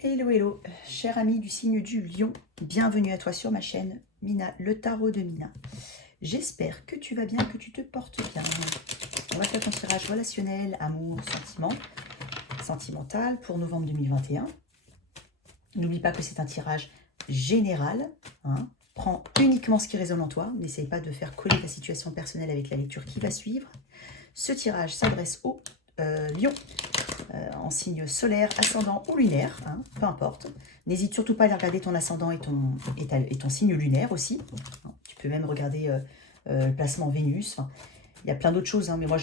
Hello, hello, cher ami du signe du lion, bienvenue à toi sur ma chaîne Mina, le tarot de Mina. J'espère que tu vas bien, que tu te portes bien. On va faire ton tirage relationnel, amour, sentiment, sentimental pour novembre 2021. N'oublie pas que c'est un tirage général. Hein. Prends uniquement ce qui résonne en toi. N'essaye pas de faire coller ta situation personnelle avec la lecture qui va suivre. Ce tirage s'adresse au lion. En signe solaire, ascendant ou lunaire, hein, peu importe. N'hésite surtout pas à aller regarder ton ascendant et ton signe lunaire aussi. Tu peux même regarder le placement Vénus. Enfin, il y a plein d'autres choses, hein, mais moi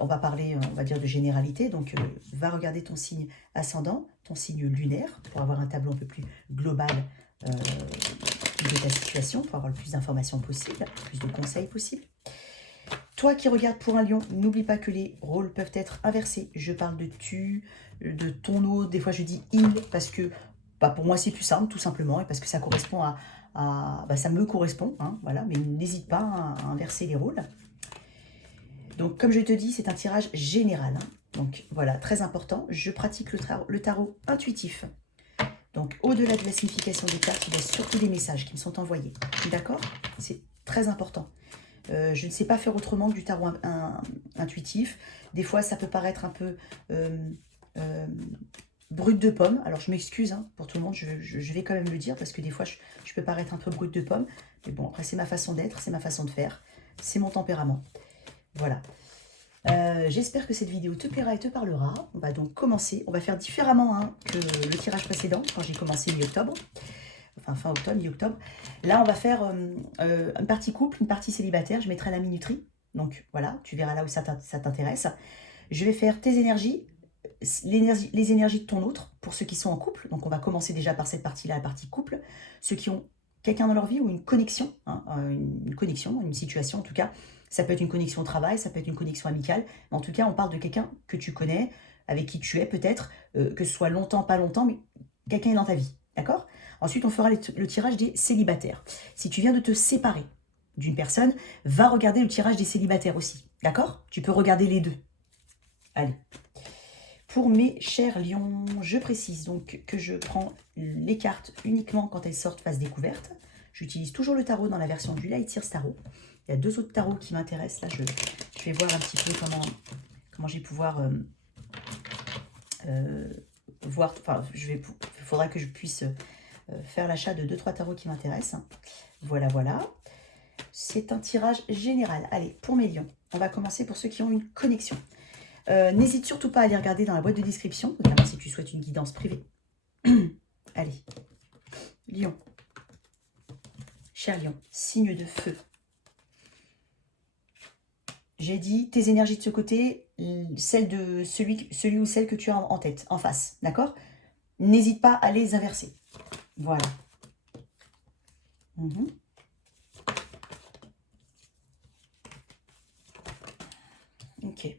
on va parler, on va dire, de généralité. Donc va regarder ton signe ascendant, ton signe lunaire, pour avoir un tableau un peu plus global de ta situation, pour avoir le plus d'informations possible, plus de conseils possibles. Toi qui regardes pour un lion, n'oublie pas que les rôles peuvent être inversés. Je parle de tu, de ton autre, des fois je dis il, parce que pour moi c'est plus simple, tout simplement, et parce que ça correspond ça me correspond, hein, voilà, mais n'hésite pas à inverser les rôles. Donc comme je te dis, c'est un tirage général, hein. Donc voilà, très important, je pratique le tarot intuitif. Donc au-delà de la signification des cartes, il y a surtout des messages qui me sont envoyés, d'accord? C'est très important. Je ne sais pas faire autrement que du tarot intuitif. Des fois, ça peut paraître un peu brut de pomme. Alors, je m'excuse hein, pour tout le monde, je vais quand même le dire, parce que des fois, je peux paraître un peu brut de pomme. Mais bon, après, c'est ma façon d'être, c'est ma façon de faire. C'est mon tempérament. Voilà. J'espère que cette vidéo te plaira et te parlera. On va donc commencer. On va faire différemment hein, que le tirage précédent, quand j'ai commencé mi-octobre. Enfin fin octobre, mi-octobre. Là, on va faire une partie couple, une partie célibataire. Je mettrai la minuterie. Donc voilà, tu verras là où ça t'intéresse. Je vais faire tes énergies, les énergies de ton autre, pour ceux qui sont en couple. Donc on va commencer déjà par cette partie-là, la partie couple. Ceux qui ont quelqu'un dans leur vie ou une connexion, hein, une connexion, une situation en tout cas. Ça peut être une connexion au travail, ça peut être une connexion amicale. Mais en tout cas, on parle de quelqu'un que tu connais, avec qui tu es peut-être, que ce soit longtemps, pas longtemps, mais quelqu'un est dans ta vie. D'accord ? Ensuite, on fera le tirage des célibataires. Si tu viens de te séparer d'une personne, va regarder le tirage des célibataires aussi. D'accord? Tu peux regarder les deux. Allez. Pour mes chers lions, je précise donc que je prends les cartes uniquement quand elles sortent phase découverte. J'utilise toujours le tarot dans la version du Light Years Tarot. Il y a deux autres tarots qui m'intéressent. Là, je vais voir un petit peu comment je vais pouvoir voir. Enfin, il faudra que je puisse faire l'achat de 2-3 tarots qui m'intéressent. Voilà, voilà. C'est un tirage général. Allez, pour mes lions, on va commencer pour ceux qui ont une connexion. N'hésite surtout pas à aller regarder dans la boîte de description, notamment si tu souhaites une guidance privée. Allez, lion. Cher lion, signe de feu. J'ai dit tes énergies de ce côté, celle de celui ou celle que tu as en tête, en face, d'accord? N'hésite pas à les inverser. Voilà. Ok.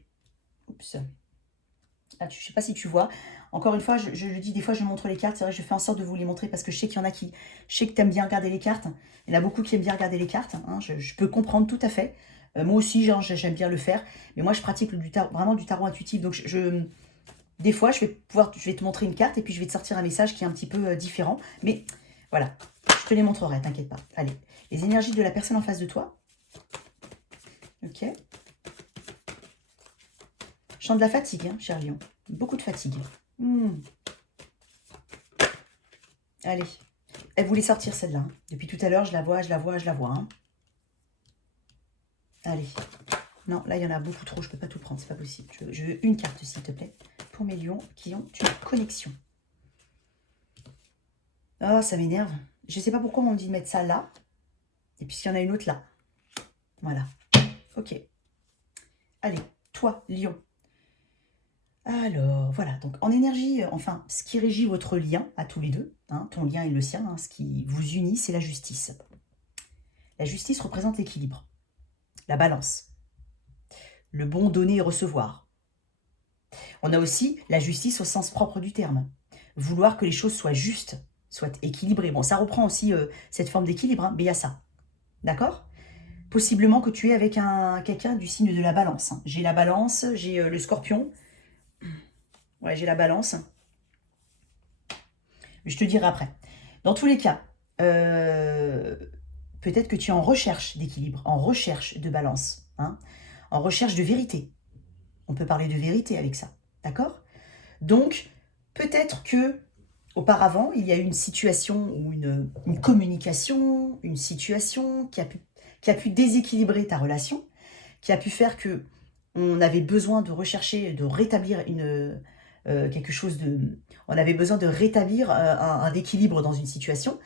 Oups. Là, je ne sais pas si tu vois. Encore une fois, je le dis, des fois je montre les cartes. C'est vrai que je fais en sorte de vous les montrer parce que je sais qu'il y en a qui... Je sais que tu aimes bien regarder les cartes. Il y en a beaucoup qui aiment bien regarder les cartes. Hein. Je peux comprendre tout à fait. Moi aussi, j'aime bien le faire. Mais moi, je pratique vraiment du tarot intuitif. Donc, des fois, je vais te montrer une carte et puis je vais te sortir un message qui est un petit peu différent. Mais voilà, je te les montrerai, t'inquiète pas. Allez, les énergies de la personne en face de toi. Ok. Chant de la fatigue, hein, cher lion. Beaucoup de fatigue. Allez. Elle voulait sortir celle-là. Hein. Depuis tout à l'heure, je la vois. Hein. Allez. Non, là, il y en a beaucoup trop. Je ne peux pas tout prendre. C'est pas possible. Je veux une carte, s'il te plaît. Pour mes lions qui ont une connexion. Oh, ça m'énerve. Je ne sais pas pourquoi on me dit de mettre ça là. Et puis, s'il y en a une autre là. Voilà. Ok. Allez, toi, lion. Alors, voilà. Donc, en énergie, enfin, ce qui régit votre lien à tous les deux, hein, ton lien et le sien, hein, ce qui vous unit, c'est la justice. La justice représente l'équilibre, la balance, le bon donner et recevoir. On a aussi la justice au sens propre du terme. Vouloir que les choses soient justes, soient équilibrées. Bon, ça reprend aussi cette forme d'équilibre, hein, mais il y a ça. D'accord ? Possiblement que tu es avec quelqu'un du signe de la balance. Hein. J'ai la balance, j'ai le scorpion. Ouais, j'ai la balance. Je te dirai après. Dans tous les cas, peut-être que tu es en recherche d'équilibre, en recherche de balance, hein, en recherche de vérité. On peut parler de vérité avec ça, d'accord? Donc, peut-être que auparavant, il y a eu une situation ou une communication, une situation qui a pu déséquilibrer ta relation, qui a pu faire que on avait besoin de rechercher, de rétablir quelque chose de... On avait besoin de rétablir un équilibre dans une situation,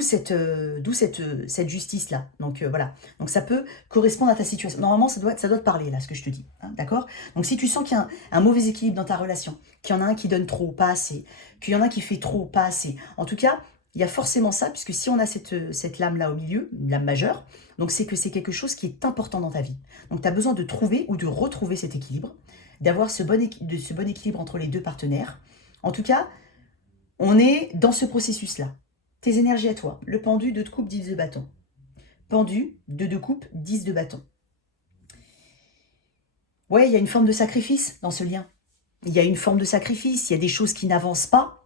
cette justice-là. Donc voilà. Donc ça peut correspondre à ta situation. Normalement, ça doit te parler, là, ce que je te dis. Hein, d'accord? Donc si tu sens qu'il y a un mauvais équilibre dans ta relation, qu'il y en a un qui donne trop, pas assez, qu'il y en a qui fait trop, pas assez, en tout cas, il y a forcément ça, puisque si on a cette lame-là au milieu, une lame majeure, donc c'est que c'est quelque chose qui est important dans ta vie. Donc tu as besoin de trouver ou de retrouver cet équilibre, d'avoir ce bon équilibre entre les deux partenaires. En tout cas, on est dans ce processus-là. Tes énergies à toi. Le pendu, 2 de coupe, 10 de bâton. Pendu, 2 de coupe, 10 de bâton. Ouais, il y a une forme de sacrifice dans ce lien. Il y a une forme de sacrifice, il y a des choses qui n'avancent pas.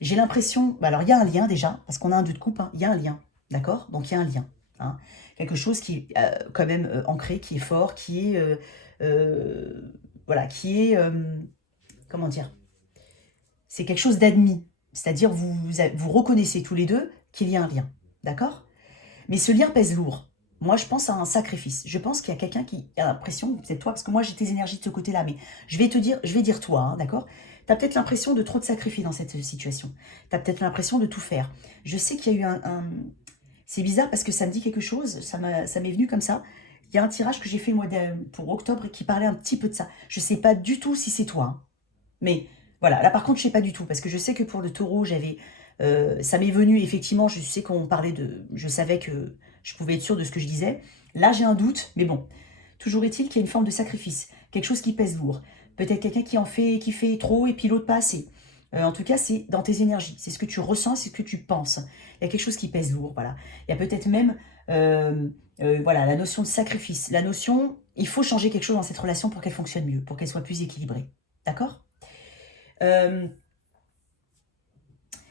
J'ai l'impression... Alors, il y a un lien déjà, parce qu'on a un 2 de coupe, hein, il y a un lien, d'accord? Donc, il y a un lien. Hein. Quelque chose qui est quand même ancré, qui est fort, qui est... voilà, qui est... comment dire? C'est quelque chose d'admis. C'est-à-dire, vous reconnaissez tous les deux qu'il y a un lien, d'accord? Mais ce lien pèse lourd. Moi, je pense à un sacrifice. Je pense qu'il y a quelqu'un qui a l'impression, c'est toi, parce que moi, j'ai tes énergies de ce côté-là, mais je vais dire toi, hein, d'accord? Tu as peut-être l'impression de trop te sacrifier dans cette situation. Tu as peut-être l'impression de tout faire. Je sais qu'il y a eu c'est bizarre parce que ça me dit quelque chose, ça m'est venu comme ça. Il y a un tirage que j'ai fait pour octobre qui parlait un petit peu de ça. Je ne sais pas du tout si c'est toi, hein. Mais voilà, là par contre, je sais pas du tout, parce que je sais que pour le taureau, ça m'est venu, effectivement, je sais qu'on parlait de... Je savais que je pouvais être sûre de ce que je disais. Là, j'ai un doute, mais bon. Toujours est-il qu'il y a une forme de sacrifice, quelque chose qui pèse lourd. Peut-être quelqu'un qui fait trop et puis l'autre pas assez. En tout cas, c'est dans tes énergies. C'est ce que tu ressens, c'est ce que tu penses. Il y a quelque chose qui pèse lourd, voilà. Il y a peut-être même, voilà, la notion de sacrifice. La notion, il faut changer quelque chose dans cette relation pour qu'elle fonctionne mieux, pour qu'elle soit plus équilibrée. D'accord?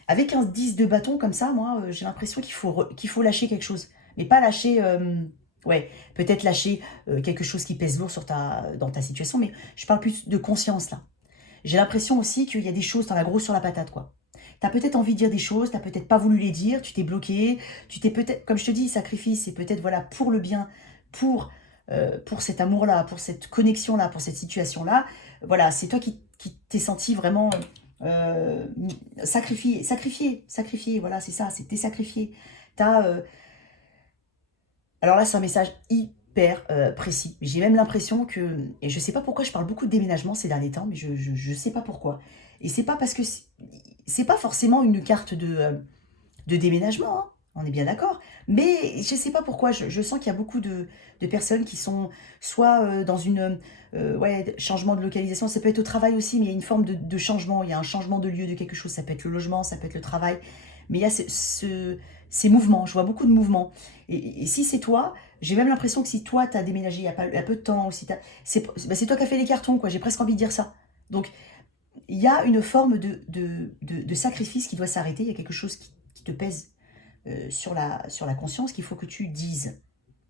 Avec un 10 de bâton comme ça, moi, j'ai l'impression qu'il faut lâcher quelque chose. Mais pas lâcher... ouais, peut-être lâcher quelque chose qui pèse lourd dans ta situation, mais je parle plus de conscience, là. J'ai l'impression aussi qu'il y a des choses, t'en as gros sur la patate, quoi. T'as peut-être envie de dire des choses, t'as peut-être pas voulu les dire, tu t'es bloqué, tu t'es peut-être, comme je te dis, sacrifice, c'est peut-être, voilà, pour le bien, pour cet amour-là, pour cette connexion-là, pour cette situation-là. Voilà, c'est toi qui t'es senti vraiment sacrifié, voilà, c'est ça, t'es sacrifié. Alors là, c'est un message hyper précis. J'ai même l'impression que, et je sais pas pourquoi je parle beaucoup de déménagement ces derniers temps, mais je sais pas pourquoi. Et c'est pas parce que c'est pas forcément une carte de déménagement, hein, on est bien d'accord. Mais je sais pas pourquoi, je sens qu'il y a beaucoup de personnes qui sont soit dans ouais, changement de localisation, ça peut être au travail aussi, mais il y a une forme de changement, il y a un changement de lieu de quelque chose, ça peut être le logement, ça peut être le travail, mais il y a ces mouvements, je vois beaucoup de mouvements. Et si c'est toi, j'ai même l'impression que si toi, tu as déménagé il y a peu de temps, ou si c'est toi qui as fait les cartons, quoi, j'ai presque envie de dire ça. Donc, il y a une forme de sacrifice qui doit s'arrêter, il y a quelque chose qui te pèse sur la conscience qu'il faut que tu dises.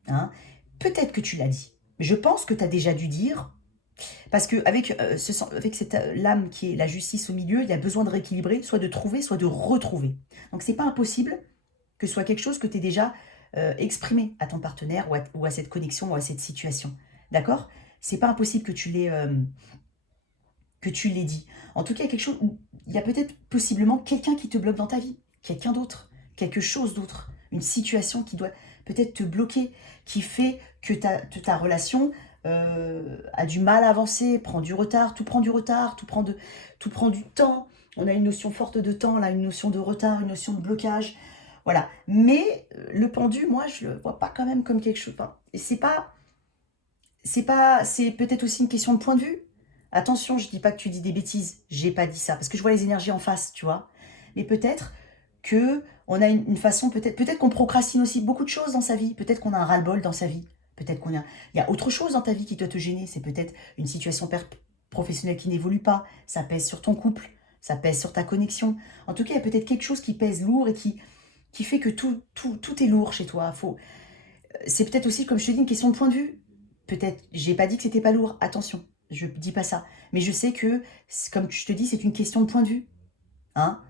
Hein. Peut-être que tu l'as dit, mais je pense que tu as déjà dû dire, parce qu'avec avec cette lame qui est la justice au milieu, il y a besoin de rééquilibrer, soit de trouver, soit de retrouver. Donc c'est pas impossible que ce soit quelque chose que tu aies déjà exprimé à ton partenaire ou à cette connexion ou à cette situation. D'accord? C'est pas impossible que tu l'aies dit. En tout cas, il y a peut-être possiblement quelqu'un qui te bloque dans ta vie, quelqu'un d'autre, quelque chose d'autre, une situation qui doit peut-être te bloquer, qui fait que ta relation a du mal à avancer, prend du retard, tout prend du retard, tout prend du temps. On a une notion forte de temps, là, une notion de retard, une notion de blocage. Voilà. Mais le pendu, moi, je le vois pas quand même comme quelque chose. Enfin, et c'est peut-être aussi une question de point de vue. Attention, je dis pas que tu dis des bêtises, j'ai pas dit ça, parce que je vois les énergies en face, tu vois. Mais peut-être que on a une façon, peut-être qu'on procrastine aussi beaucoup de choses dans sa vie, peut-être qu'on a un ras-le-bol dans sa vie, peut-être il y a autre chose dans ta vie qui doit te gêner, c'est peut-être une situation professionnelle qui n'évolue pas, ça pèse sur ton couple, Ça pèse sur ta connexion. En tout cas, il y a peut-être quelque chose qui pèse lourd et qui fait que tout est lourd chez toi. C'est peut-être aussi, comme je te dis, une question de point de vue. Peut-être, j'ai pas dit que c'était pas lourd. Attention, je dis pas ça. Mais je sais que, comme je te dis, c'est une question de point de vue. Hein?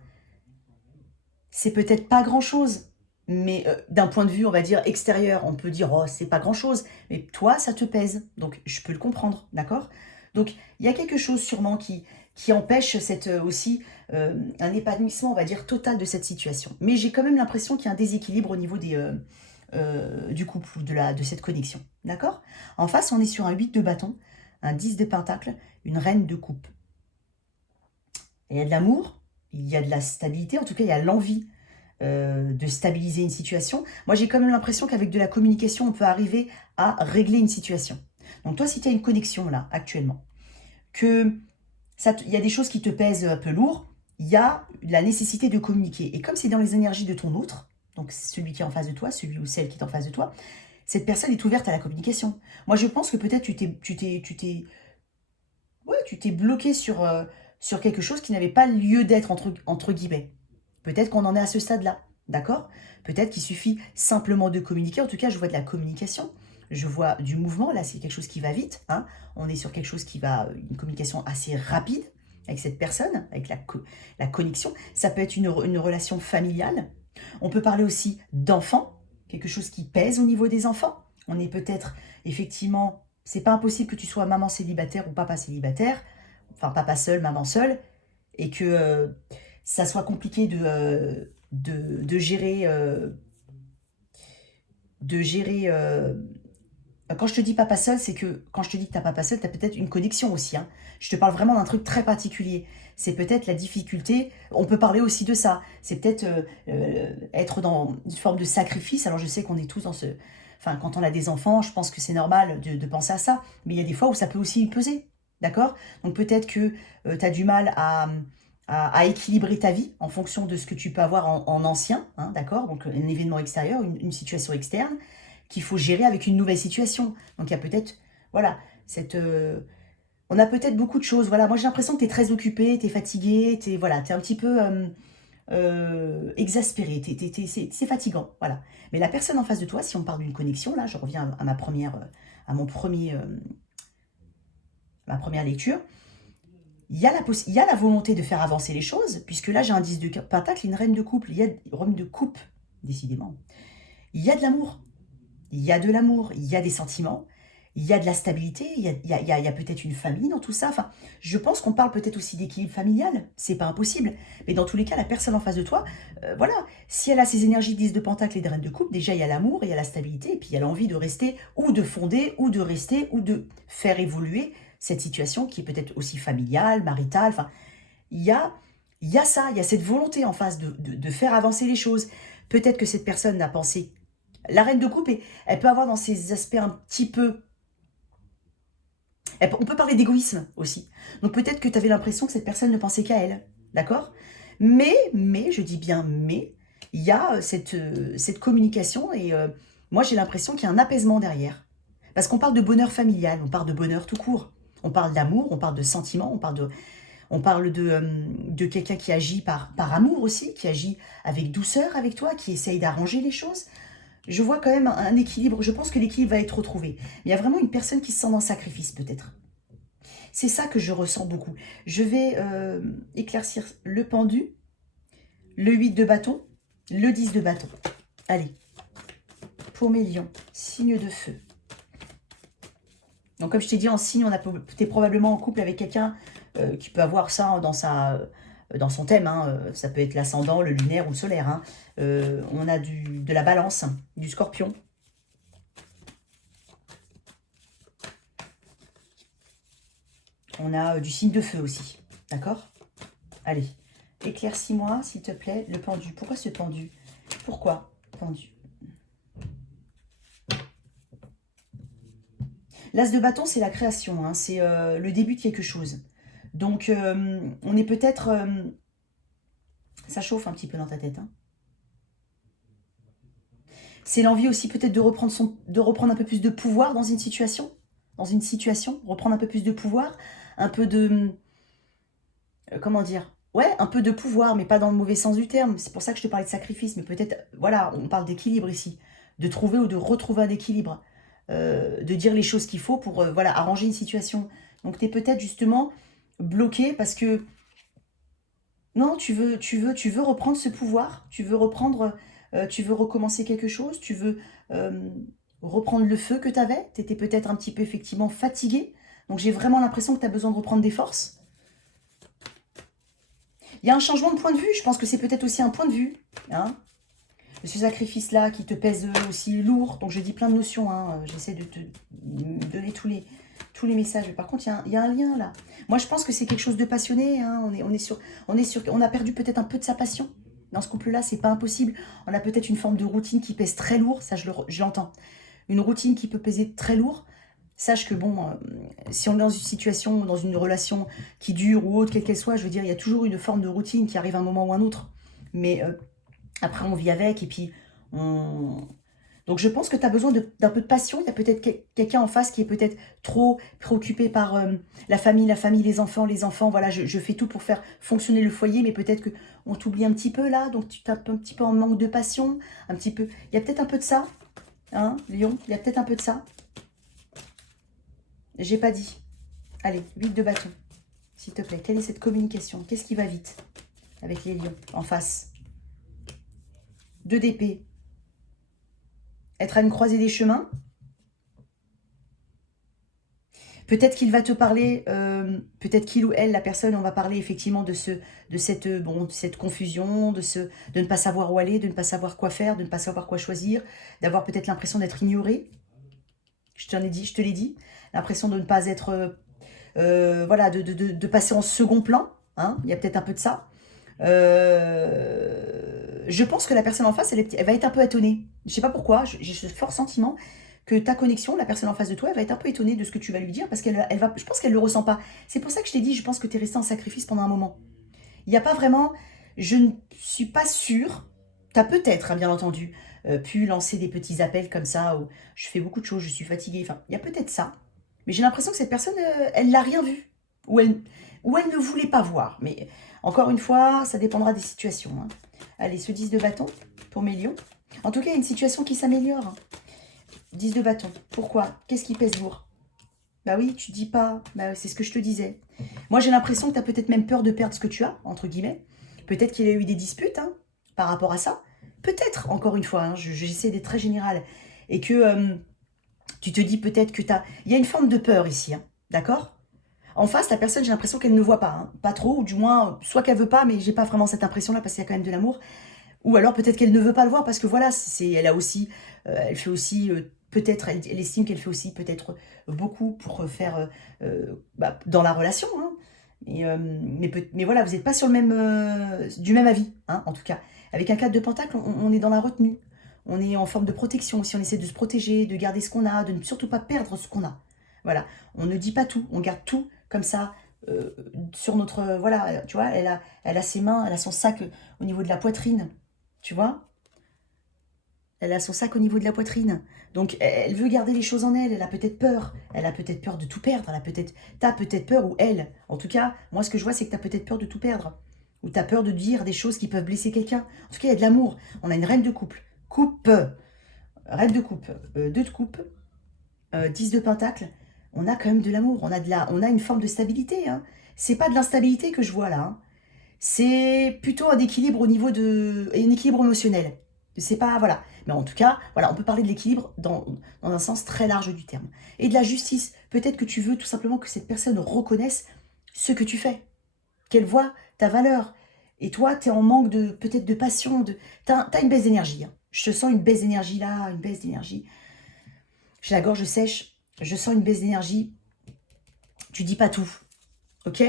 C'est peut-être pas grand-chose. Mais d'un point de vue, on va dire, extérieur, on peut dire, oh, c'est pas grand-chose. Mais toi, ça te pèse. Donc, je peux le comprendre, d'accord? Donc, il y a quelque chose sûrement qui empêche aussi un épanouissement, on va dire, total de cette situation. Mais j'ai quand même l'impression qu'il y a un déséquilibre au niveau du couple, ou de cette connexion, d'accord? En face, on est sur un 8 de bâton, un 10 de pentacle, une reine de coupe. Il y a de l'amour, il y a de la stabilité, en tout cas, il y a l'envie de stabiliser une situation. Moi, j'ai quand même l'impression qu'avec de la communication, on peut arriver à régler une situation. Donc toi, si tu as une connexion là, actuellement, il y a des choses qui te pèsent un peu lourd, il y a la nécessité de communiquer. Et comme c'est dans les énergies de ton autre, donc celui qui est en face de toi, celui ou celle qui est en face de toi, cette personne est ouverte à la communication. Moi, je pense que peut-être tu t'es bloqué sur quelque chose qui n'avait pas lieu d'être, entre guillemets. Peut-être qu'on en est à ce stade-là, d'accord? Peut-être qu'il suffit simplement de communiquer. En tout cas, je vois de la communication, je vois du mouvement. Là, c'est quelque chose qui va vite. Hein. On est sur quelque chose une communication assez rapide avec cette personne, avec la connexion. Ça peut être une relation familiale. On peut parler aussi d'enfants, quelque chose qui pèse au niveau des enfants. On est peut-être, effectivement, c'est pas impossible que tu sois maman célibataire ou papa célibataire, enfin papa seul, maman seule, et que ça soit compliqué de gérer. Quand je te dis papa seul, c'est que quand je te dis que t'as papa seul, t'as peut-être une connexion aussi. Hein. Je te parle vraiment d'un truc très particulier. C'est peut-être la difficulté. On peut parler aussi de ça. C'est peut-être être dans une forme de sacrifice. Alors je sais qu'on est tous dans ce. Enfin, quand on a des enfants, je pense que c'est normal de penser à ça. Mais il y a des fois où ça peut aussi peser. D'accord? Donc peut-être que tu as du mal à équilibrer ta vie en fonction de ce que tu peux avoir en ancien. Hein, d'accord? Donc un événement extérieur, une situation externe qu'il faut gérer avec une nouvelle situation. Donc il y a peut-être, voilà, on a peut-être beaucoup de choses. Voilà, moi j'ai l'impression que tu es très occupé, tu es fatigué, tu es, voilà, t'es un petit peu exaspéré, c'est fatigant. Voilà. Mais la personne en face de toi, si on parle d'une connexion, là, je reviens à ma première lecture, il y a la volonté de faire avancer les choses, puisque là j'ai un 10 de pentacle et une reine de couple, il y a reine de coupe, décidément. Il y a de l'amour. Il y a de l'amour, il y a des sentiments, il y a de la stabilité, il y a peut-être une famille dans tout ça. Enfin, je pense qu'on parle peut-être aussi d'équilibre familial, c'est pas impossible. Mais dans tous les cas, la personne en face de toi, voilà, si elle a ces énergies 10 de pentacle et de reine de coupe, déjà il y a l'amour, il y a la stabilité, et puis il y a l'envie de rester, ou de fonder, ou de rester, ou de faire évoluer cette situation qui est peut-être aussi familiale, maritale. Enfin, il y a ça, il y a cette volonté en face de faire avancer les choses. Peut-être que cette personne n'a pensé. La reine de coupe, elle peut avoir dans ses aspects un petit peu. On peut parler d'égoïsme aussi. Donc peut-être que tu avais l'impression que cette personne ne pensait qu'à elle. D'accord? Mais, je dis bien mais, il y a cette communication et moi j'ai l'impression qu'il y a un apaisement derrière. Parce qu'on parle de bonheur familial, on parle de bonheur tout court. On parle d'amour, on parle de sentiments, on parle de quelqu'un qui agit par amour aussi, qui agit avec douceur avec toi, qui essaye d'arranger les choses. Je vois quand même un équilibre. Je pense que l'équilibre va être retrouvé. Mais il y a vraiment une personne qui se sent dans le sacrifice, peut-être. C'est ça que je ressens beaucoup. Je vais éclaircir le pendu, le 8 de bâton, le 10 de bâton. Allez, pour mes lions, signe de feu. Donc comme je t'ai dit, en signe, tu es probablement en couple avec quelqu'un qui peut avoir ça dans son thème. Hein. Ça peut être l'ascendant, le lunaire ou le solaire. Hein. On a de la balance, du scorpion. On a du signe de feu aussi. D'accord? Allez, éclaircis-moi, s'il te plaît, le pendu. Pourquoi ce pendu? Pourquoi pendu? L'as de bâton, c'est la création. Hein. C'est le début de quelque chose. Donc, on est peut-être... ça chauffe un petit peu dans ta tête. Hein. C'est l'envie aussi peut-être de reprendre un peu plus de pouvoir dans une situation. Reprendre un peu plus de pouvoir. Un peu de... comment dire? ouais, un peu de pouvoir, mais pas dans le mauvais sens du terme. C'est pour ça que je te parlais de sacrifice, mais peut-être, voilà, on parle d'équilibre ici. De trouver ou de retrouver un équilibre. De dire les choses qu'il faut pour, voilà, arranger une situation. Donc, tu es peut-être justement bloqué parce que, non, tu veux reprendre ce pouvoir, tu veux recommencer quelque chose, tu veux reprendre le feu que tu avais. Tu étais peut-être un petit peu, effectivement, fatigué. Donc, j'ai vraiment l'impression que tu as besoin de reprendre des forces. Il y a un changement de point de vue, je pense que c'est peut-être aussi un point de vue. Hein, ce sacrifice-là qui te pèse aussi lourd, donc je dis plein de notions, hein, j'essaie de te donner tous les messages. Mais par contre, il y a un lien là. Moi, je pense que c'est quelque chose de passionné, hein, on a perdu peut-être un peu de sa passion. Dans ce couple-là, c'est pas impossible. On a peut-être une forme de routine qui pèse très lourd, ça je l'entends. Une routine qui peut peser très lourd. Sache que bon, si on est dans une situation, dans une relation qui dure ou autre, quelle qu'elle soit, je veux dire, il y a toujours une forme de routine qui arrive à un moment ou à un autre. Mais après, on vit avec et puis on... Donc je pense que tu as besoin d'un peu de passion. Il y a peut-être quelqu'un en face qui est peut-être trop préoccupé par la famille, les enfants. Voilà, je fais tout pour faire fonctionner le foyer, mais peut-être qu'on t'oublie un petit peu là. Donc tu tapes un petit peu en manque de passion, un petit peu. Il y a peut-être un peu de ça, hein, Lion. Il y a peut-être un peu de ça. J'ai pas dit. Allez, 8 de bâton, s'il te plaît. Quelle est cette communication? Qu'est-ce qui va vite avec les lions en face? 2 d'épée. Être à une croisée des chemins. Peut-être qu'il va te parler, peut-être qu'il ou elle, la personne, on va parler effectivement de cette confusion, de ne pas savoir où aller, de ne pas savoir quoi faire, de ne pas savoir quoi choisir, d'avoir peut-être l'impression d'être ignoré. Je te l'ai dit. L'impression de ne pas être, voilà, de passer en second plan. Hein, il y a peut-être un peu de ça. Je pense que la personne en face, elle va être un peu étonnée. Je sais pas pourquoi, j'ai ce fort sentiment que ta connexion, la personne en face de toi, elle va être un peu étonnée de ce que tu vas lui dire parce je pense qu'elle le ressent pas. C'est pour ça que je t'ai dit, je pense que tu es resté en sacrifice pendant un moment. Il n'y a pas vraiment, je ne suis pas sûre, tu as peut-être, hein, bien entendu, pu lancer des petits appels comme ça, où je fais beaucoup de choses, je suis fatiguée, enfin, il y a peut-être ça. Mais j'ai l'impression que cette personne, elle l'a rien vu. Ou elle ne voulait pas voir. Mais encore une fois, ça dépendra des situations. Hein. Allez, ce 10 de bâton pour mes lions. En tout cas, il y a une situation qui s'améliore. 10 de bâton. Pourquoi? Qu'est-ce qui pèse lourd? Bah oui, tu dis pas. Bah, c'est ce que je te disais. Moi, j'ai l'impression que tu as peut-être même peur de perdre ce que tu as, entre guillemets. Peut-être qu'il y a eu des disputes hein, par rapport à ça. Peut-être, encore une fois, hein, j'essaie d'être très générale. Et que tu te dis peut-être que tu as... Il y a une forme de peur ici, hein, d'accord? En face, la personne, j'ai l'impression qu'elle ne voit pas. Hein. Pas trop, ou du moins, soit qu'elle veut pas, mais j'ai pas vraiment cette impression-là parce qu'il y a quand même de l'amour. Ou alors peut-être qu'elle ne veut pas le voir parce que voilà, elle a aussi, elle fait aussi, peut-être, elle estime qu'elle fait aussi peut-être beaucoup pour faire dans la relation. Hein. Mais voilà, vous n'êtes pas sur du même avis, hein, en tout cas. Avec un 4 de pentacle, on est dans la retenue. On est en forme de protection aussi, on essaie de se protéger, de garder ce qu'on a, de ne surtout pas perdre ce qu'on a. Voilà, on ne dit pas tout, on garde tout comme ça sur notre... voilà, tu vois, elle a ses mains, elle a son sac au niveau de la poitrine, tu vois. Elle a son sac au niveau de la poitrine. Donc, elle veut garder les choses en elle. Elle a peut-être peur. Elle a peut-être peur de tout perdre. T'as peut-être peur, ou elle. En tout cas, moi, ce que je vois, c'est que t'as peut-être peur de tout perdre. Ou t'as peur de dire des choses qui peuvent blesser quelqu'un. En tout cas, il y a de l'amour. On a une reine de couple. Reine de coupe. 2 de coupe. 10 de pentacle. On a quand même de l'amour. On a une forme de stabilité. Hein. C'est pas de l'instabilité que je vois là. Hein. C'est plutôt un équilibre un équilibre émotionnel. C'est pas, voilà. Mais en tout cas, voilà, on peut parler de l'équilibre dans un sens très large du terme. Et de la justice. Peut-être que tu veux tout simplement que cette personne reconnaisse ce que tu fais. Qu'elle voit ta valeur. Et toi, tu es en manque peut-être de passion. T'as une baisse d'énergie. Hein. Je sens une baisse d'énergie là, une baisse d'énergie. J'ai la gorge sèche. Je sens une baisse d'énergie. Tu dis pas tout. Ok ?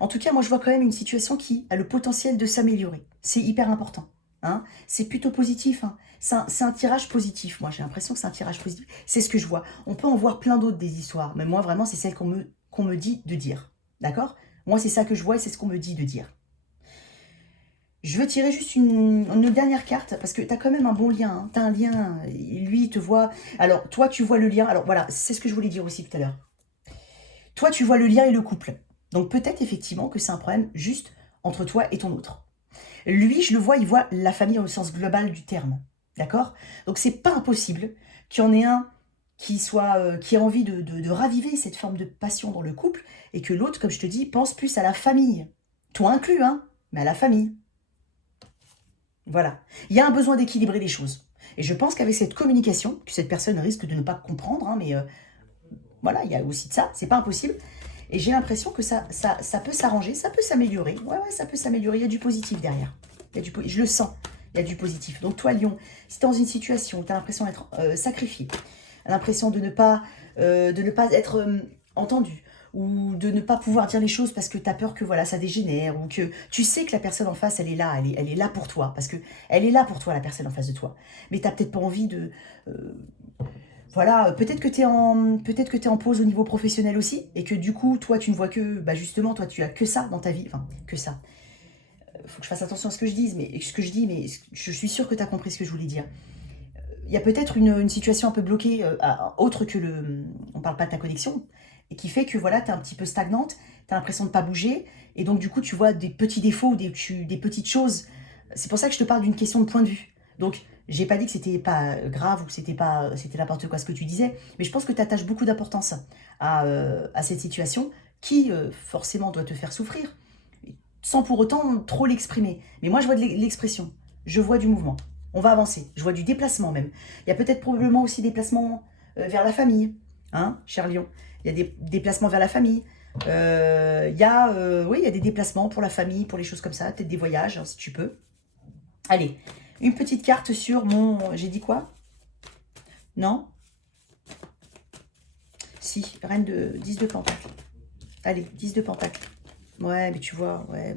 En tout cas, moi, je vois quand même une situation qui a le potentiel de s'améliorer. C'est hyper important. Hein. C'est plutôt positif. Hein. C'est un tirage positif. Moi, j'ai l'impression que c'est un tirage positif. C'est ce que je vois. On peut en voir plein d'autres des histoires. Mais moi, vraiment, c'est celle qu'on me dit de dire. D'accord? Moi, c'est ça que je vois et c'est ce qu'on me dit de dire. Je veux tirer juste une dernière carte parce que tu as quand même un bon lien. Hein. Tu as un lien. Lui, il te voit. Alors, toi, tu vois le lien. Alors, voilà, c'est ce que je voulais dire aussi tout à l'heure. Toi, tu vois le lien et le couple. Donc peut-être effectivement que c'est un problème juste entre toi et ton autre. Lui, je le vois, il voit la famille au sens global du terme. D'accord? Donc, c'est pas impossible qu'il y en ait un qui ait envie de raviver cette forme de passion dans le couple et que l'autre, comme je te dis, pense plus à la famille. Toi inclus, hein, mais à la famille. Voilà. Il y a un besoin d'équilibrer les choses. Et je pense qu'avec cette communication, que cette personne risque de ne pas comprendre, hein, mais voilà, il y a aussi de ça, c'est pas impossible. Et j'ai l'impression que ça peut s'arranger, ça peut s'améliorer. Ouais, ça peut s'améliorer. Il y a du positif derrière. Je le sens. Il y a du positif. Donc toi, Lion, si tu es dans une situation où tu as l'impression d'être sacrifié, l'impression de ne pas être entendu, ou de ne pas pouvoir dire les choses parce que tu as peur que voilà, ça dégénère, ou que tu sais que la personne en face, elle est là, elle est là pour toi, parce que elle est là pour toi, la personne en face de toi. Mais tu n'as peut-être pas envie de... voilà, peut-être que tu es en pause au niveau professionnel aussi, et que du coup, toi, tu ne vois que, bah justement, toi, tu as que ça dans ta vie, enfin, que ça. Faut que je fasse attention à ce que je dis, mais je suis sûre que tu as compris ce que je voulais dire. Il y a peut-être une situation un peu bloquée, autre que on parle pas de ta connexion, et qui fait que voilà, tu es un petit peu stagnante, tu as l'impression de ne pas bouger, et donc du coup, tu vois des petits défauts, des petites choses. C'est pour ça que je te parle d'une question de point de vue. Donc, j'ai pas dit que c'était pas grave ou que c'était n'importe quoi ce que tu disais, mais je pense que tu attaches beaucoup d'importance à cette situation qui, forcément, doit te faire souffrir, sans pour autant trop l'exprimer. Mais moi, je vois de l'expression, je vois du mouvement. On va avancer. Je vois du déplacement même. Il y a peut-être probablement aussi des déplacements vers la famille, hein, cher Lion. Il y a des déplacements vers la famille. Oui, il y a des déplacements pour la famille, pour les choses comme ça. Peut-être des voyages, hein, si tu peux. Allez, une petite carte sur mon... J'ai dit quoi? Non? Si, reine de 10 de pentacle. Allez, 10 de pentacle. Ouais, mais tu vois, ouais...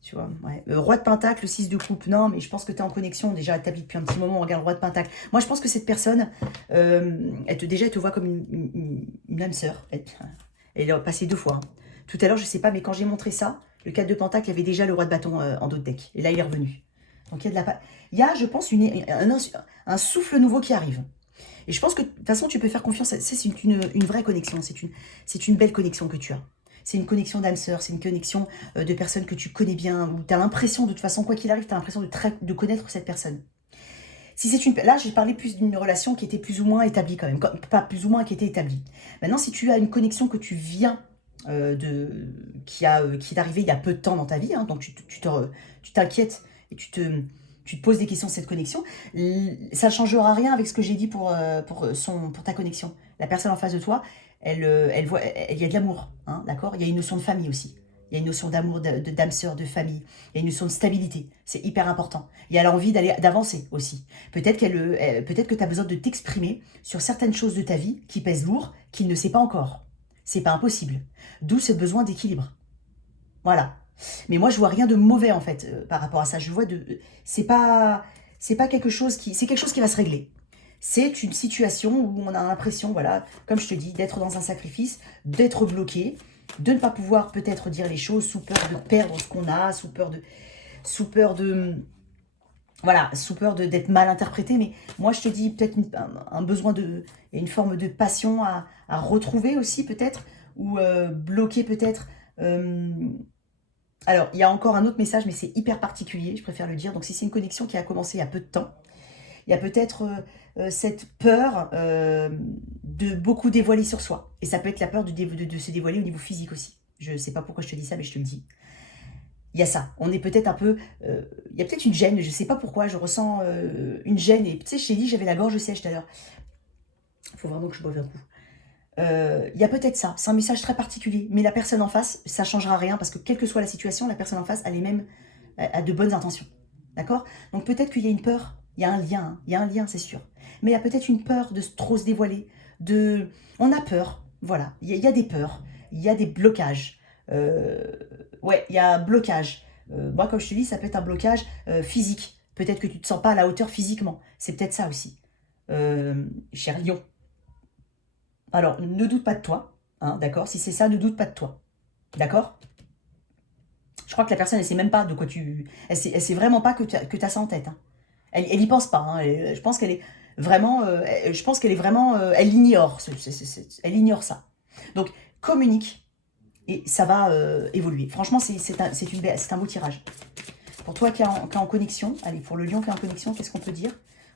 Tu vois, ouais. Roi de Pentacle, 6 de coupe, non, mais je pense que tu es en connexion déjà établie depuis un petit moment. Regarde, Roi de Pentacle. Moi, je pense que cette personne, elle te voit comme une âme sœur. Elle est passée 2 fois. Hein. Tout à l'heure, je sais pas, mais quand j'ai montré ça, le 4 de Pentacle, il y avait déjà le Roi de Bâton en dos de deck. Et là, il est revenu. Donc, il y a, je pense, un souffle nouveau qui arrive. Et je pense que, de toute façon, tu peux faire confiance. C'est une vraie connexion. C'est une belle connexion que tu as. C'est une connexion d'âme sœur, c'est une connexion de personnes que tu connais bien, où tu as l'impression, de toute façon, quoi qu'il arrive, tu as l'impression de connaître cette personne. Si c'est là, j'ai parlé plus d'une relation qui était plus ou moins établie quand même, pas plus ou moins qui était établie. Maintenant, si tu as une connexion que tu viens qui est arrivée il y a peu de temps dans ta vie, hein, donc tu t'inquiètes et tu te poses des questions sur cette connexion, ça ne changera rien avec ce que j'ai dit pour ta connexion. La personne en face de toi, il y a de l'amour, hein, d'accord? Il y a une notion de famille aussi. Il y a une notion d'amour, d'âme sœur, de famille. Il y a une notion de stabilité. C'est hyper important. Et elle a envie d'avancer aussi. Peut-être que tu as besoin de t'exprimer sur certaines choses de ta vie qui pèsent lourd, qu'il ne sait pas encore. C'est pas impossible. D'où ce besoin d'équilibre. Voilà. Mais moi, je vois rien de mauvais, en fait, par rapport à ça. Je vois c'est pas quelque chose c'est quelque chose qui va se régler. C'est une situation où on a l'impression, voilà, comme je te dis, d'être dans un sacrifice, d'être bloqué, de ne pas pouvoir peut-être dire les choses sous peur de perdre ce qu'on a, sous peur d'être mal interprété. Mais moi, je te dis peut-être un besoin une forme de passion à retrouver aussi peut-être, ou bloquer peut-être. Alors, il y a encore un autre message, mais c'est hyper particulier, je préfère le dire. Donc, si c'est une connexion qui a commencé il y a peu de temps, il y a peut-être cette peur de beaucoup dévoiler sur soi. Et ça peut être la peur de se dévoiler au niveau physique aussi. Je ne sais pas pourquoi je te dis ça, mais je te le dis. Il y a ça. On est peut-être un peu... il y a peut-être une gêne, je ne sais pas pourquoi, je ressens une gêne. Et tu sais, je t'ai dit, j'avais la gorge sèche tout à l'heure. Il faut vraiment que je boive un coup. Il y a peut-être ça. C'est un message très particulier. Mais la personne en face, ça ne changera rien parce que quelle que soit la situation, la personne en face, a de bonnes intentions. D'accord? Donc peut-être qu'il y a une peur. Il y a un lien, c'est sûr. Mais il y a peut-être une peur de trop se dévoiler. On a peur, voilà. Il y a des peurs, il y a des blocages. Ouais, il y a un blocage. Moi, comme je te dis, ça peut être un blocage physique. Peut-être que tu ne te sens pas à la hauteur physiquement. C'est peut-être ça aussi. Cher Lion. Alors, ne doute pas de toi, hein, d'accord? Si c'est ça, ne doute pas de toi. D'accord? Je crois que la personne, elle sait même pas de quoi tu... Elle sait vraiment pas que tu as ça en tête, hein. Elle y pense pas. Hein. Je pense qu'elle est vraiment... elle ignore. Elle ignore ça. Donc, communique. et ça va évoluer. Franchement, c'est un beau tirage. Pour toi qui est en connexion, allez, pour le lion qui est en connexion, qu'est-ce qu'on peut dire?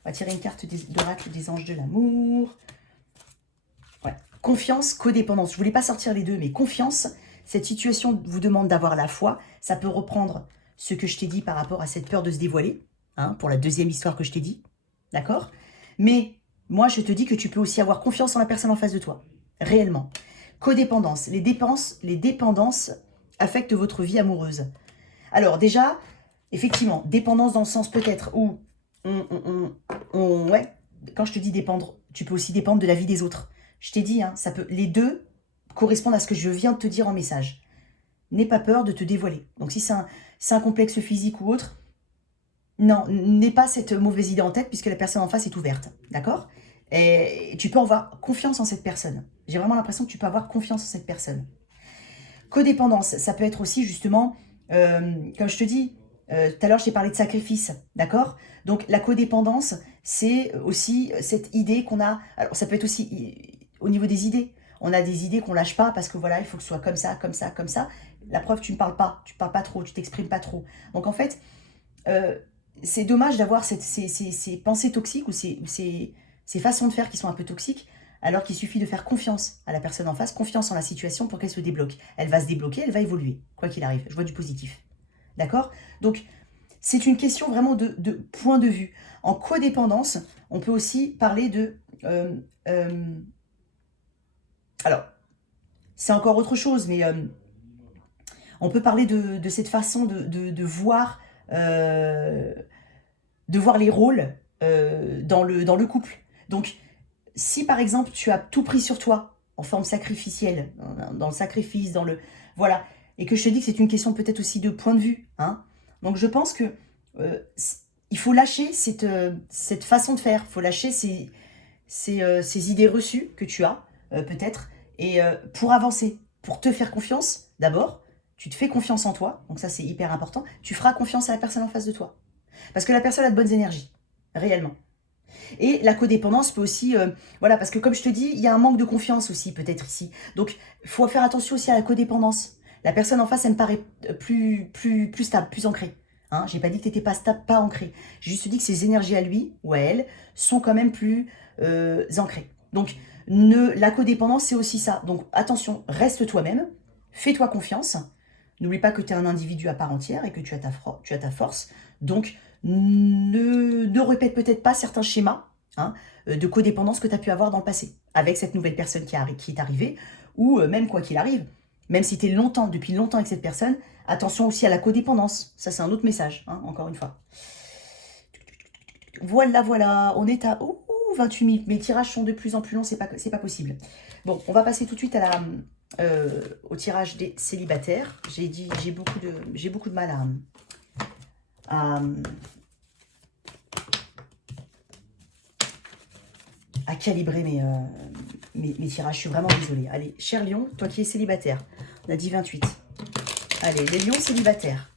On va tirer une carte d'oracle des anges de l'amour. Ouais. Confiance, codépendance. Je voulais pas sortir les deux, mais confiance, cette situation vous demande d'avoir la foi. Ça peut reprendre ce que je t'ai dit par rapport à cette peur de se dévoiler, hein, pour la deuxième histoire que je t'ai dit. D'accord? Mais moi, je te dis que tu peux aussi avoir confiance en la personne en face de toi. Réellement. Codépendance. Les dépendances affectent votre vie amoureuse. Alors déjà, effectivement, dépendance dans le sens peut-être où ouais, quand je te dis dépendre, tu peux aussi dépendre de la vie des autres. Je t'ai dit, hein, les deux correspondent à ce que je viens de te dire en message. N'aie pas peur de te dévoiler. Donc si c'est un complexe physique ou autre, non, n'aie pas cette mauvaise idée en tête puisque la personne en face est ouverte. D'accord? Et tu peux avoir confiance en cette personne. J'ai vraiment l'impression que tu peux avoir confiance en cette personne. Codépendance, ça peut être aussi justement, comme je te dis, tout à l'heure je t'ai parlé de sacrifice, d'accord? Donc la codépendance, c'est aussi cette idée qu'on a, alors ça peut être aussi au niveau des idées, on a des idées qu'on lâche pas parce que voilà, il faut que ce soit comme ça, comme ça, comme ça. La preuve, tu ne parles pas trop, tu t'exprimes pas trop. Donc en fait, c'est dommage d'avoir ces pensées toxiques ou ces façons de faire qui sont un peu toxiques, alors qu'il suffit de faire confiance à la personne en face, confiance en la situation pour qu'elle se débloque. Elle va se débloquer, elle va évoluer, quoi qu'il arrive. Je vois du positif. D'accord? Donc, c'est une question vraiment de point de vue. En codépendance, on peut aussi parler de... alors, c'est encore autre chose, mais on peut parler de cette façon de voir les rôles dans le couple. Donc, si par exemple tu as tout pris sur toi en forme sacrificielle, dans le sacrifice, dans le... Voilà, et que je te dis que c'est une question peut-être aussi de point de vue, hein. Donc je pense que il faut lâcher cette façon de faire, il faut lâcher ces idées reçues que tu as, peut-être, et pour avancer, pour te faire confiance, d'abord, tu te fais confiance en toi, donc ça c'est hyper important, tu feras confiance à la personne en face de toi. Parce que la personne a de bonnes énergies, réellement. Et la codépendance peut aussi, voilà, parce que comme je te dis, il y a un manque de confiance aussi, peut-être ici. Donc, il faut faire attention aussi à la codépendance. La personne en face, elle me paraît plus stable, plus ancrée. Hein, j'ai pas dit que tu n'étais pas stable, pas ancrée. J'ai juste dit que ses énergies à lui ou à elle sont quand même plus ancrées. Donc, la codépendance, c'est aussi ça. Donc, attention, reste toi-même, fais-toi confiance. N'oublie pas que tu es un individu à part entière et que tu as ta force. Donc, ne répète peut-être pas certains schémas, hein, de codépendance que tu as pu avoir dans le passé, avec cette nouvelle personne qui est arrivée, ou même quoi qu'il arrive, même si tu es depuis longtemps avec cette personne, attention aussi à la codépendance. Ça, c'est un autre message, hein, encore une fois. Voilà, on est à 28 minutes. Mes tirages sont de plus en plus longs, c'est pas possible. Bon, on va passer tout de suite au tirage des célibataires. J'ai beaucoup de mal à calibrer mes tirages. Je suis vraiment désolée. Allez, cher Lion, toi qui es célibataire, on a dit 28. Allez, les lions célibataires.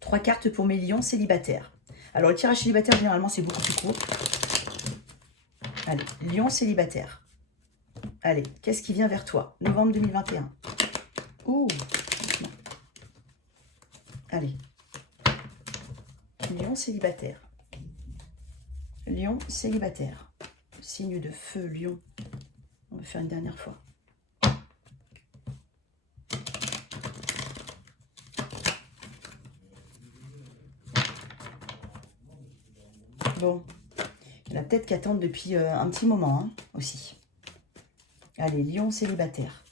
3 cartes pour mes lions célibataires. Alors, le tirage célibataire, généralement, c'est beaucoup plus court. Allez, lion célibataire. Allez, qu'est-ce qui vient vers toi? Novembre 2021. Ouh. Allez. Lion célibataire. Lion célibataire. Signe de feu, lion. On va faire une dernière fois. Bon. Il y en a peut-être qui attendent depuis un petit moment, hein, aussi. Allez, lion célibataire.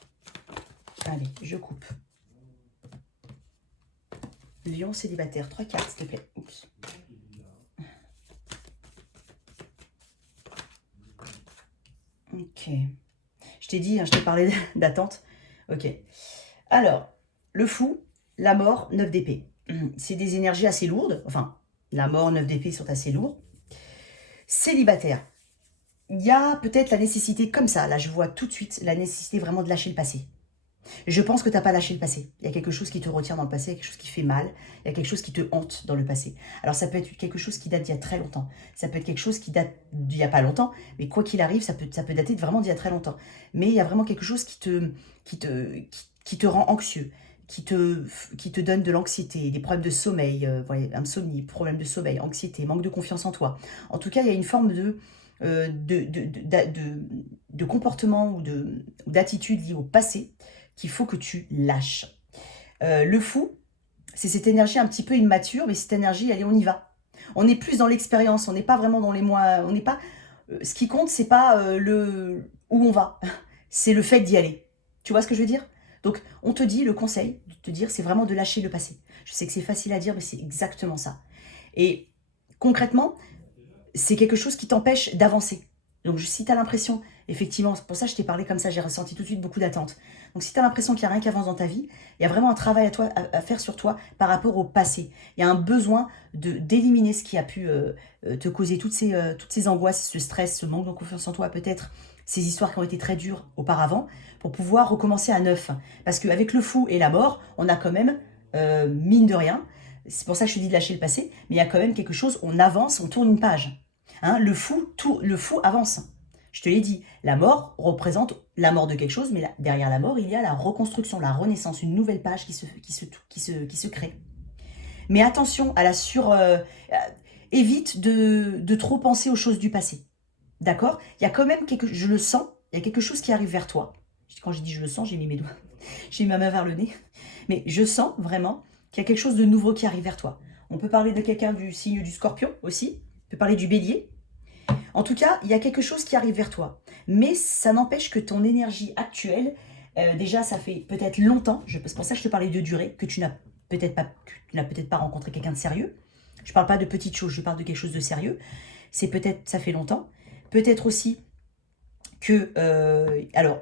Allez, je coupe. Lion célibataire. 3 cartes, s'il te plaît. Oups. Ok. Je t'ai dit, hein, je t'ai parlé d'attente. Ok. Alors, le fou, la mort, 9 d'épée. C'est des énergies assez lourdes. Enfin, la mort, 9 d'épée sont assez lourds. Célibataire. Il y a peut-être la nécessité, comme ça, là je vois tout de suite la nécessité vraiment de lâcher le passé. Je pense que tu n'as pas lâché le passé. Il y a quelque chose qui te retient dans le passé, il y a quelque chose qui fait mal, il y a quelque chose qui te hante dans le passé. Alors ça peut être quelque chose qui date d'il y a très longtemps, ça peut être quelque chose qui date d'il n'y a pas longtemps, mais quoi qu'il arrive, ça peut dater vraiment d'il y a très longtemps. Mais il y a vraiment quelque chose qui te rend anxieux, qui te donne de l'anxiété, des problèmes de sommeil, insomnie, problèmes de sommeil, anxiété, manque de confiance en toi. En tout cas, il y a une forme de comportement ou d'attitude liée au passé qu'il faut que tu lâches. Le fou, c'est cette énergie un petit peu immature, mais cette énergie, allez, on y va. On est plus dans l'expérience, on n'est pas vraiment dans les mois, on n'est pas... ce qui compte, c'est pas où on va, c'est le fait d'y aller. Tu vois ce que je veux dire? Donc, on te dit, le conseil de te dire, c'est vraiment de lâcher le passé. Je sais que c'est facile à dire, mais c'est exactement ça. Et concrètement, c'est quelque chose qui t'empêche d'avancer. Donc si tu as l'impression, effectivement, c'est pour ça que je t'ai parlé comme ça, j'ai ressenti tout de suite beaucoup d'attente. Donc si tu as l'impression qu'il n'y a rien qui avance dans ta vie, il y a vraiment un travail à faire sur toi par rapport au passé. Il y a un besoin d'éliminer ce qui a pu te causer toutes ces angoisses, ce stress, ce manque de confiance en toi, peut-être ces histoires qui ont été très dures auparavant, pour pouvoir recommencer à neuf. Parce qu'avec le fou et la mort, on a quand même, mine de rien, c'est pour ça que je te dis de lâcher le passé, mais il y a quand même quelque chose, on avance, on tourne une page. Hein, le fou avance. Je te l'ai dit, la mort représente la mort de quelque chose, mais derrière la mort, il y a la reconstruction, la renaissance, une nouvelle page qui se crée. Mais attention à évite de trop penser aux choses du passé. D'accord? Il y a quand même je le sens, il y a quelque chose qui arrive vers toi. Quand je dis je le sens, j'ai mis mes doigts, j'ai mis ma main vers le nez. Mais je sens vraiment qu'il y a quelque chose de nouveau qui arrive vers toi. On peut parler de quelqu'un du signe du Scorpion aussi. On peut parler du Bélier. En tout cas, il y a quelque chose qui arrive vers toi. Mais ça n'empêche que ton énergie actuelle, déjà ça fait peut-être longtemps, c'est pour ça que je te parlais de durée, que tu n'as peut-être pas rencontré quelqu'un de sérieux. Je ne parle pas de petites choses, je parle de quelque chose de sérieux. C'est peut-être, ça fait longtemps. Peut-être aussi que, alors,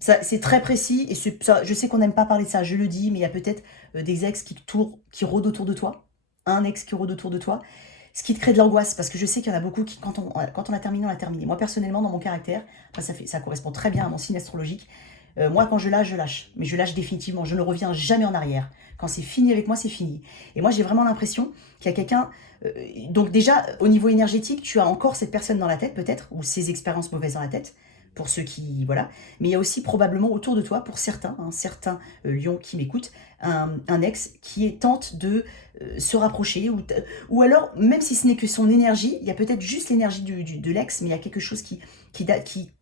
c'est très précis, et ça, je sais qu'on n'aime pas parler de ça, je le dis, mais il y a peut-être des ex qui rôdent autour de toi, un ex qui rôde autour de toi, ce qui te crée de l'angoisse, parce que je sais qu'il y en a beaucoup qui, quand on a terminé, on a terminé. Moi, personnellement, dans mon caractère, ça correspond très bien à mon signe astrologique. Moi, quand je lâche. Mais je lâche définitivement, je ne reviens jamais en arrière. Quand c'est fini avec moi, c'est fini. Et moi, j'ai vraiment l'impression qu'il y a quelqu'un... donc déjà, au niveau énergétique, tu as encore cette personne dans la tête, peut-être, ou ces expériences mauvaises dans la tête, pour ceux qui... Voilà. Mais il y a aussi probablement autour de toi, pour certains, certains lions qui m'écoutent, un ex qui tente de se rapprocher, ou alors, même si ce n'est que son énergie, il y a peut-être juste l'énergie de l'ex, mais il y a quelque chose qui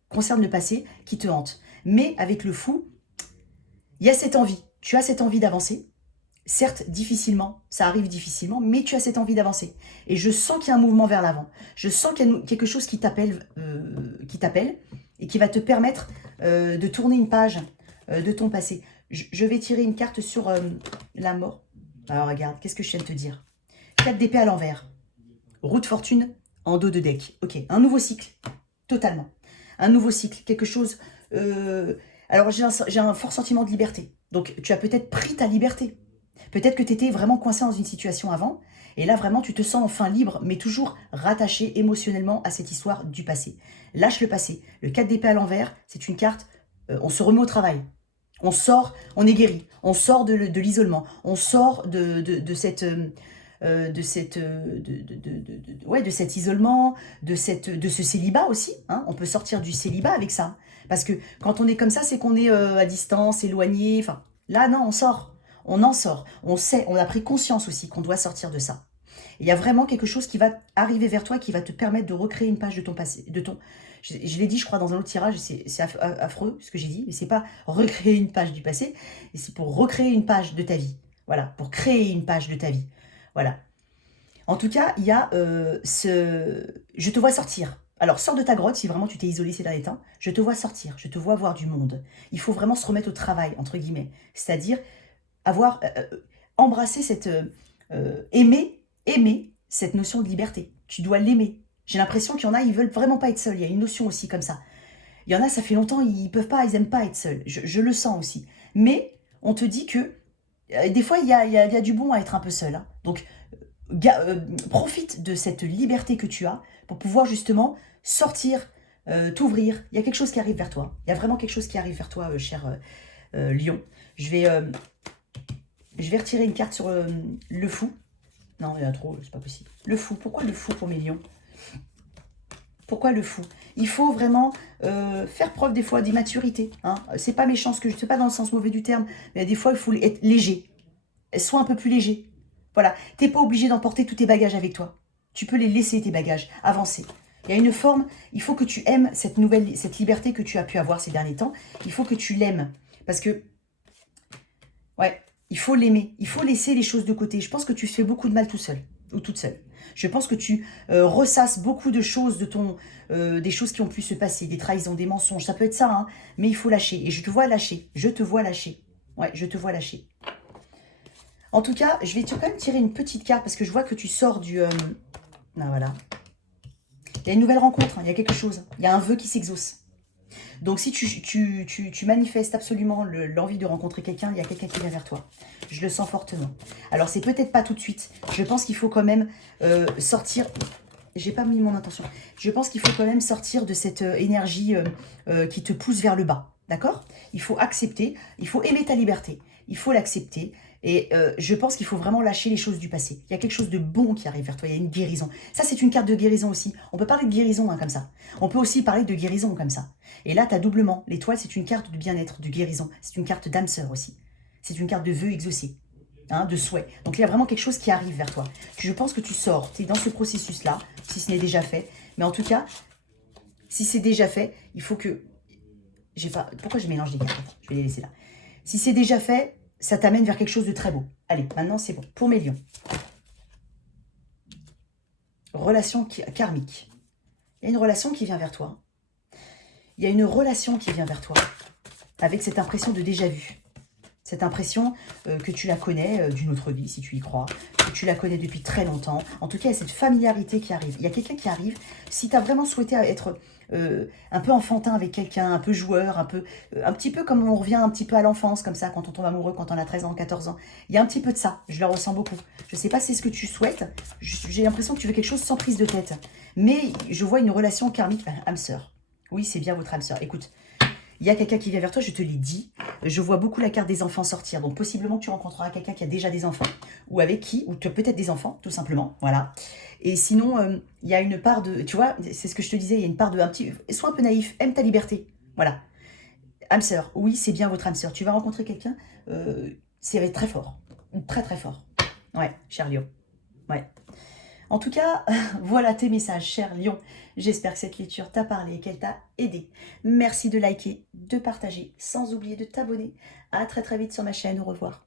concerne le passé, qui te hante. Mais avec le fou, il y a cette envie. Tu as cette envie d'avancer. Certes, difficilement, ça arrive difficilement, mais tu as cette envie d'avancer. Et je sens qu'il y a un mouvement vers l'avant. Je sens qu'il y a quelque chose qui t'appelle et qui va te permettre de tourner une page de ton passé. Je vais tirer une carte sur la mort. Alors regarde, qu'est-ce que je viens de te dire? 4 d'épée à l'envers. Roue de fortune en dos de deck. Ok, un nouveau cycle, totalement. Un nouveau cycle, quelque chose... alors j'ai un fort sentiment de liberté. Donc tu as peut-être pris ta liberté. Peut-être que tu étais vraiment coincé dans une situation avant. Et là vraiment tu te sens enfin libre, mais toujours rattaché émotionnellement à cette histoire du passé. Lâche le passé. Le 4 d'épée à l'envers, c'est une carte, on se remet au travail. On sort, on est guéri. On sort de l'isolement. On sort de cet isolement, de ce célibat aussi. Hein. On peut sortir du célibat avec ça. Parce que quand on est comme ça, c'est qu'on est à distance, éloigné. Enfin, là, non, on sort. On en sort. On sait, on a pris conscience aussi qu'on doit sortir de ça. Il y a vraiment quelque chose qui va arriver vers toi, qui va te permettre de recréer une page de ton passé, je l'ai dit, je crois, dans un autre tirage, c'est affreux ce que j'ai dit, mais c'est pas recréer une page du passé, c'est pour recréer une page de ta vie. Voilà, pour créer une page de ta vie. Voilà. En tout cas, il y a je te vois sortir. Alors, sors de ta grotte si vraiment tu t'es isolé ces derniers temps. Je te vois sortir, je te vois voir du monde. Il faut vraiment se remettre au travail, entre guillemets. C'est-à-dire embrasser aimer cette notion de liberté. Tu dois l'aimer. J'ai l'impression qu'il y en a, ils veulent vraiment pas être seuls. Il y a une notion aussi comme ça. Il y en a, ça fait longtemps, ils aiment pas être seuls. Je le sens aussi. Mais on te dit que des fois, il y a du bon à être un peu seul. Hein. Donc, profite de cette liberté que tu as pour pouvoir justement sortir t'ouvrir. Il y a quelque chose qui arrive vers toi. Il y a vraiment quelque chose qui arrive vers toi, cher Lion. Je vais retirer une carte sur le fou. Non, il y en a trop, c'est pas possible. Le fou, pourquoi le fou pour mes lions? Pourquoi le fou? Il faut vraiment faire preuve des fois d'immaturité. Hein. C'est pas méchant, ce que je sais pas dans le sens mauvais du terme, mais des fois il faut être léger. Sois un peu plus léger. Voilà, t'es pas obligé d'emporter tous tes bagages avec toi. Tu peux les laisser, tes bagages, avancer. Il y a une forme, il faut que tu aimes cette liberté que tu as pu avoir ces derniers temps. Il faut que tu l'aimes. Parce que, ouais, il faut l'aimer. Il faut laisser les choses de côté. Je pense que tu fais beaucoup de mal tout seul ou toute seule. Je pense que tu ressasses beaucoup de choses, des choses qui ont pu se passer, des trahisons, des mensonges. Ça peut être ça, hein, mais il faut lâcher. Et je te vois lâcher. Je te vois lâcher. Ouais, je te vois lâcher. En tout cas, je vais quand même tirer une petite carte parce que je vois que tu sors du... Ah, voilà. Il y a une nouvelle rencontre, hein, il y a quelque chose. Il y a un vœu qui s'exauce. Donc si tu manifestes absolument l'envie de rencontrer quelqu'un, il y a quelqu'un qui vient vers toi. Je le sens fortement. Alors c'est peut-être pas tout de suite. Je pense qu'il faut quand même sortir... J'ai pas mis mon intention. Je pense qu'il faut quand même sortir de cette énergie qui te pousse vers le bas. D'accord? Il faut accepter, il faut aimer ta liberté. Il faut l'accepter. Et je pense qu'il faut vraiment lâcher les choses du passé. Il y a quelque chose de bon qui arrive vers toi. Il y a une guérison. Ça, c'est une carte de guérison aussi. On peut parler de guérison hein, comme ça. On peut aussi parler de guérison comme ça. Et là, tu as doublement. L'étoile, c'est une carte de bien-être, de guérison. C'est une carte d'âme sœur aussi. C'est une carte de vœux exaucés. Hein, de souhait. Donc il y a vraiment quelque chose qui arrive vers toi. Je pense que tu sors, tu es dans ce processus-là, si ce n'est déjà fait. Mais en tout cas, si c'est déjà fait, il faut que... Pourquoi je mélange les cartes? Je vais les laisser là. Si c'est déjà fait, ça t'amène vers quelque chose de très beau. Allez, maintenant c'est bon. Pour mes lions. Relation karmique. Il y a une relation qui vient vers toi. Il y a une relation qui vient vers toi. Avec cette impression de déjà-vu. Cette impression que tu la connais d'une autre vie, si tu y crois, que tu la connais depuis très longtemps. En tout cas, il y a cette familiarité qui arrive. Il y a quelqu'un qui arrive. Si tu as vraiment souhaité être un peu enfantin avec quelqu'un, un peu joueur, un petit peu comme on revient un petit peu à l'enfance, comme ça, quand on tombe amoureux, quand on a 13 ans, 14 ans. Il y a un petit peu de ça. Je le ressens beaucoup. Je ne sais pas si c'est ce que tu souhaites. J'ai l'impression que tu veux quelque chose sans prise de tête. Mais je vois une relation karmique, âme sœur. Oui, c'est bien votre âme sœur. Écoute, il y a quelqu'un qui vient vers toi, je te l'ai dit. Je vois beaucoup la carte des enfants sortir. Donc, possiblement que tu rencontreras quelqu'un qui a déjà des enfants. Ou avec qui, ou tu as peut-être des enfants, tout simplement. Voilà. Et sinon, il y a une part de... Tu vois, c'est ce que je te disais, il y a une part de... Sois un peu naïf, aime ta liberté. Voilà. Âme sœur, oui, c'est bien votre âme sœur. Tu vas rencontrer quelqu'un, c'est très fort. Très, très fort. Ouais, cher Lion. Ouais. En tout cas, voilà tes messages, cher Lion. J'espère que cette lecture t'a parlé et qu'elle t'a aidé. Merci de liker, de partager, sans oublier de t'abonner. À très très vite sur ma chaîne. Au revoir.